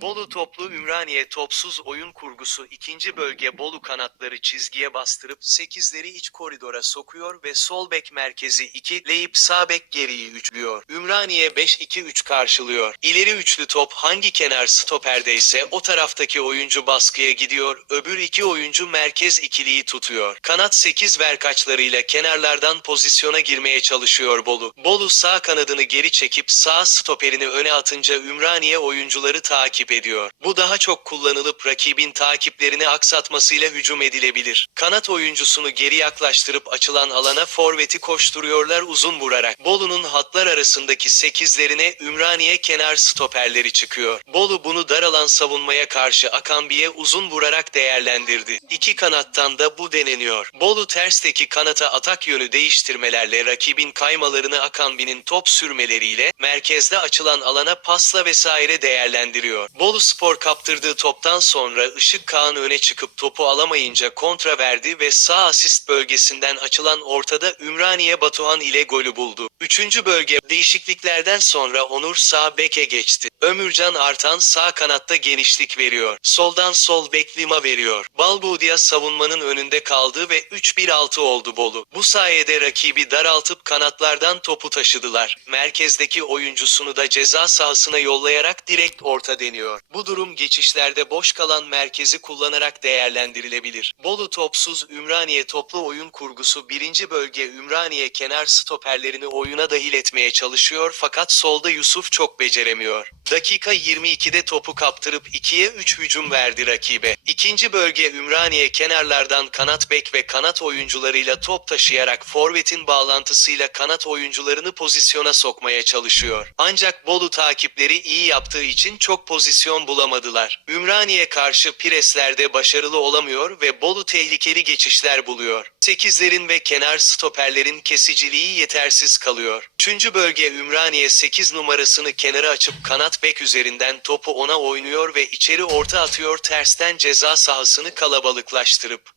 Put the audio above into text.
Bolu toplu Ümraniye topsuz oyun kurgusu ikinci bölge Bolu kanatları çizgiye bastırıp 8'leri iç koridora sokuyor ve sol bek merkezi 2 leyip sağ bek geriyi üçlüyor. Ümraniye 5-2-3 karşılıyor. İleri üçlü top hangi kenar stoperdeyse o taraftaki oyuncu baskıya gidiyor, öbür iki oyuncu merkez ikiliyi tutuyor. Kanat 8 verkaçlarıyla kenarlardan pozisyona girmeye çalışıyor Bolu. Bolu sağ kanadını geri çekip sağ stoperini öne atınca Ümraniye oyuncuları takip ediyor. Bu daha çok kullanılıp rakibin takiplerini aksatmasıyla hücum edilebilir. Kanat oyuncusunu geri yaklaştırıp açılan alana forveti koşturuyorlar uzun vurarak. Bolu'nun hatlar arasındaki sekizlerine Ümraniye kenar stoperleri çıkıyor. Bolu bunu daralan savunmaya karşı Akambi'ye uzun vurarak değerlendirdi. İki kanattan da bu deneniyor. Bolu tersteki kanata atak yönü değiştirmelerle rakibin kaymalarını Akambi'nin top sürmeleriyle merkezde açılan alana pasla vesaire değerlendiriyor. Bolu Spor kaptırdığı toptan sonra Işık Kağan öne çıkıp topu alamayınca kontra verdi ve sağ asist bölgesinden açılan ortada Ümraniye Batuhan ile golü buldu. Üçüncü bölge değişikliklerden sonra Onur sağ beke geçti. Ömürcan Artan sağ kanatta genişlik veriyor. Soldan sol bek Lima veriyor. Balbudia savunmanın önünde kaldı ve 3-1-6 oldu Bolu. Bu sayede rakibi daraltıp kanatlardan topu taşıdılar. Merkezdeki oyuncusunu da ceza sahasına yollayarak direkt orta deniyor. Bu durum geçişlerde boş kalan merkezi kullanarak değerlendirilebilir. Bolu topsuz Ümraniye toplu oyun kurgusu birinci bölge Ümraniye kenar stoperlerini oyuna dahil etmeye çalışıyor fakat solda Yusuf çok beceremiyor. Dakika 22'de topu kaptırıp 2'ye 3 hücum verdi rakibe. İkinci bölge Ümraniye kenarlardan kanat bek ve kanat oyuncularıyla top taşıyarak forvetin bağlantısıyla kanat oyuncularını pozisyona sokmaya çalışıyor. Ancak Bolu takipleri iyi yaptığı için çok pozisyon bulamadılar. Ümraniye karşı preslerde başarılı olamıyor ve Bolu tehlikeli geçişler buluyor. Sekizlerin ve kenar stoperlerin kesiciliği yetersiz kalıyor. Üçüncü bölge Ümraniye 8 numarasını kenara açıp kanat bek üzerinden topu ona oynuyor ve içeri orta atıyor tersten ceza sahasını kalabalıklaştırıp.